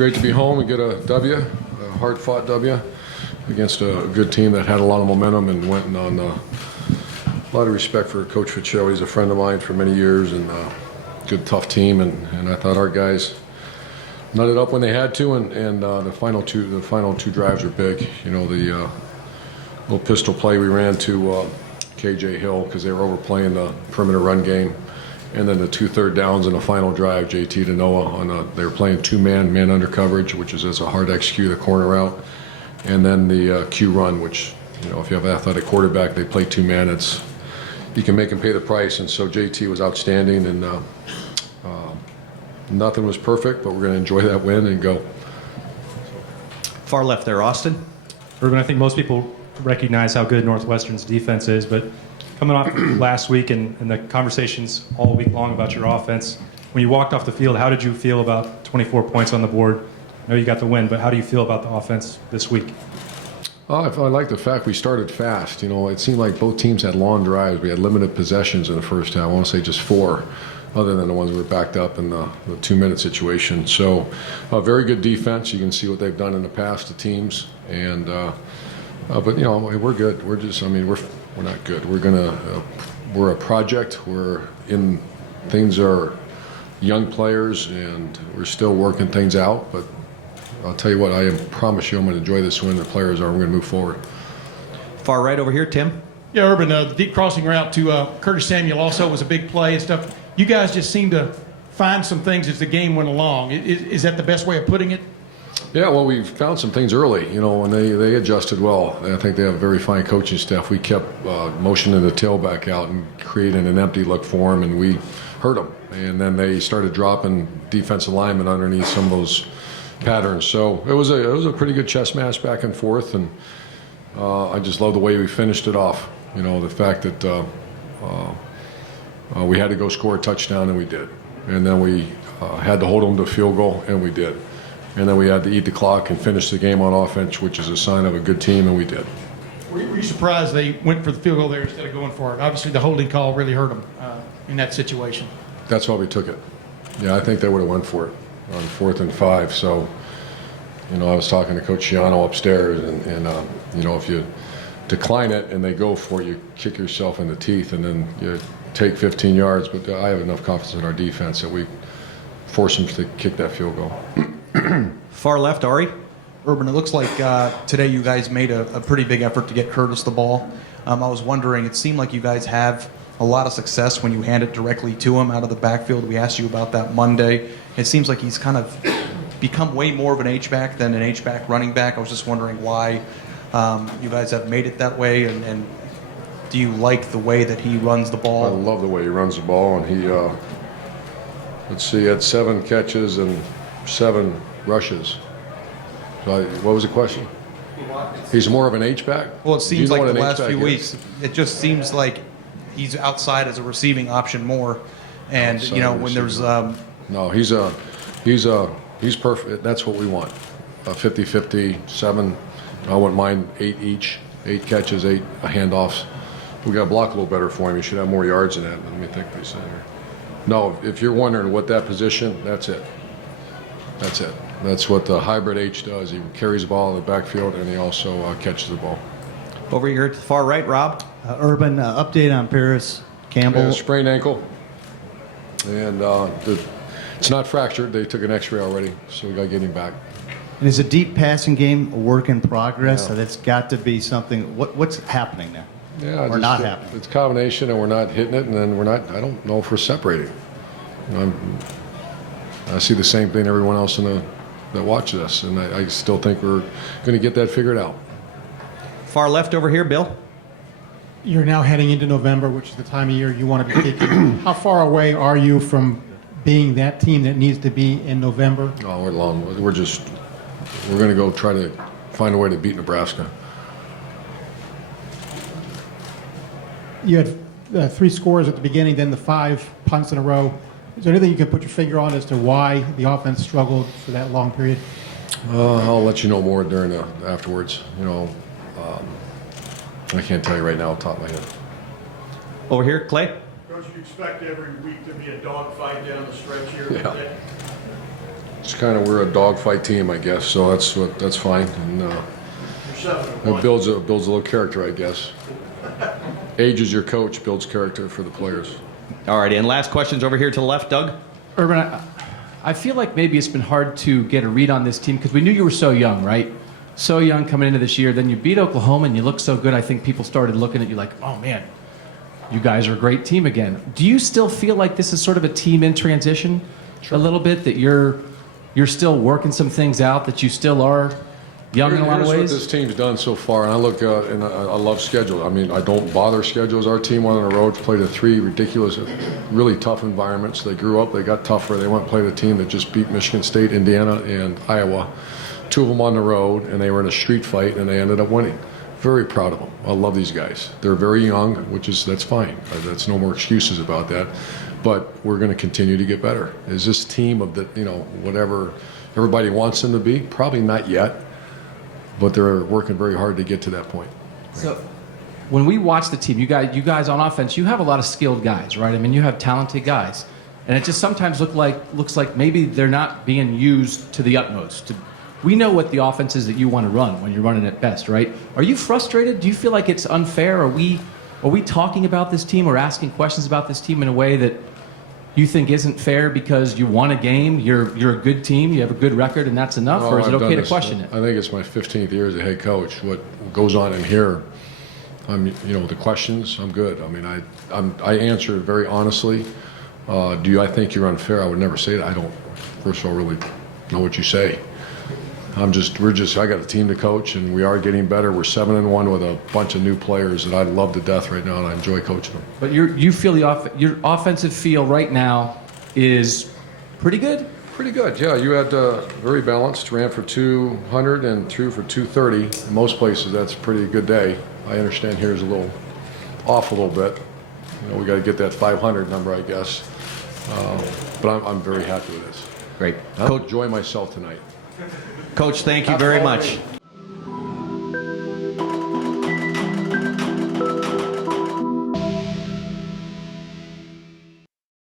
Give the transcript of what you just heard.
great to be home and get a W, a hard-fought W, against a good team that had a lot of momentum and went on a lot of respect for Coach Fitzgerald. He's a friend of mine for many years and good, tough team. And I thought our guys nutted up when they had to, and the final two drives were big. You know, the little pistol play we ran to KJ Hill because they were overplaying the perimeter run game. And then the 2 third downs in the final drive, JT to Noah, they were playing man under coverage, which is a hard to execute a corner route. And then the Q run, which, you know, if you have an athletic quarterback, they play 2-man. You can make them pay the price. And so JT was outstanding, and nothing was perfect, but we're going to enjoy that win and go. Far left there, Austin. Ruben, I think most people recognize how good Northwestern's defense is, but coming off last week and the conversations all week long about your offense, when you walked off the field, how did you feel about 24 points on the board? I know you got the win, but how do you feel about the offense this week? I like the fact we started fast. You know, it seemed like both teams had long drives. We had limited possessions in the first half. I want to say just 4, other than the ones we were backed up in the 2-minute situation. So, very good defense. You can see what they've done in the past to teams. And but you know, we're good. We're just, I mean, we're not good. We're a project. Things are young players, and we're still working things out. But I'll tell you what, I promise you I'm going to enjoy this win. The players are. We're going to move forward. Far right over here, Tim. Yeah, Urban, the deep crossing route to Curtis Samuel also was a big play and stuff. You guys just seemed to find some things as the game went along. Is that the best way of putting it? Yeah, well, we found some things early, you know, and they adjusted well. I think they have a very fine coaching staff. We kept motioning the tailback out and creating an empty look for them, and we hurt them. And then they started dropping defensive linemen underneath some of those patterns. So it was a pretty good chess match back and forth, and I just love the way we finished it off. You know, the fact that we had to go score a touchdown, and we did. And then we had to hold them to a field goal, and we did. And then we had to eat the clock and finish the game on offense, which is a sign of a good team, and we did. Were you surprised they went for the field goal there instead of going for it? Obviously, the holding call really hurt them in that situation. That's why we took it. Yeah, I think they would have went for it on 4th and 5. So, you know, I was talking to Coach Shiano upstairs, and you know, if you decline it and they go for it, you kick yourself in the teeth, and then you take 15 yards. But I have enough confidence in our defense that we force them to kick that field goal. Far left, Ari. Urban, it looks like today you guys made a pretty big effort to get Curtis the ball. I was wondering, it seemed like you guys have a lot of success when you hand it directly to him out of the backfield. We asked you about that Monday. It seems like he's kind of become way more of an H-back than an H-back running back. I was just wondering why you guys have made it that way, and do you like the way that he runs the ball? I love the way he runs the ball, and he, let's see, he had 7 catches and 7 rushes. So what was the question? He's more of an H-back? Well, it seems like the last few is? weeks, it just seems like he's outside as a receiving option more. And, Outside you know, when there's... No, he's perfect. That's what we want. 50-50, 7. I wouldn't mind 8 each. 8 catches, 8 handoffs. We got to block a little better for him. He should have more yards than that. Let me think this in here. No, if you're wondering what that position, that's it. That's it. That's what the hybrid H does. He carries the ball in the backfield, and he also catches the ball. Over here to the far right, Rob. Urban, update on Paris Campbell. Yeah, sprained ankle, and it's not fractured. They took an X-ray already, so we got to get him back. And is a deep passing game a work in progress? Yeah. So that's got to be something. What's happening there? Yeah, or not happening? It's a combination, and we're not hitting it, and then we're not. I don't know if we're separating. You know, I see the same thing everyone else that watches us, and I still think we're going to get that figured out. Far left over here, Bill. You're now heading into November, which is the time of year you want to be kicking. How far away are you from being that team that needs to be in November? Oh, we're long. We're going to go try to find a way to beat Nebraska. You had 3 scores at the beginning, then the 5 punts in a row. Is there anything you can put your finger on as to why the offense struggled for that long period? I'll let you know more during afterwards. You know, I can't tell you right now off the top of my head. Over here, Clay. Coach, you expect every week to be a dogfight down the stretch here? Yeah. It's kind of, we're a dogfight team, I guess, so that's fine. And it builds a little character, I guess. Age is your coach, builds character for the players. All righty, and last question's over here to the left, Doug. Urban, I feel like maybe it's been hard to get a read on this team because we knew you were so young, right? So young coming into this year. Then you beat Oklahoma and you look so good. I think people started looking at you like, oh man, you guys are a great team again. Do you still feel like this is sort of a team in transition a little bit, that you're still working some things out, that you still are young in a lot of Here's ways? what this team's done so far, and I look and I love schedule. I mean, I don't bother schedules. Our team went on the road, played 3 ridiculous, really tough environments. They grew up, they got tougher. They went and played a team that just beat Michigan State, Indiana, and Iowa. 2 of them on the road, and they were in a street fight, and they ended up winning. Very proud of them. I love these guys. They're very young, that's fine. That's no more excuses about that. But we're going to continue to get better. Is this team of the, whatever everybody wants them to be? Probably not yet. But they're working very hard to get to that point. So when we watch the team, you guys on offense, you have a lot of skilled guys, right? I mean, you have talented guys. And it just sometimes looks like maybe they're not being used to the utmost. We know what the offense is that you want to run when you're running at best, right? Are you frustrated? Do you feel like it's unfair? Are we talking about this team or asking questions about this team in a way that you think isn't fair because you won a game, you're a good team, you have a good record, and that's enough? Or is it okay to question it? I think it's my 15th year as a head coach. What goes on in here, the questions, I'm good. I mean, I answer very honestly. Do I think you're unfair? I would never say that. I don't, first of all, really know what you say. I got a team to coach, and we are getting better. We're 7-1 with a bunch of new players that I love to death right now, and I enjoy coaching them. But you feel your offensive feel right now is pretty good? Pretty good, yeah. You had very balanced, ran for 200 and threw for 230. In most places, that's a pretty good day. I understand here's a little off a little bit. We got to get that 500 number, I guess. But I'm very happy with this. Great. I'll enjoy myself tonight. Coach, thank you very much.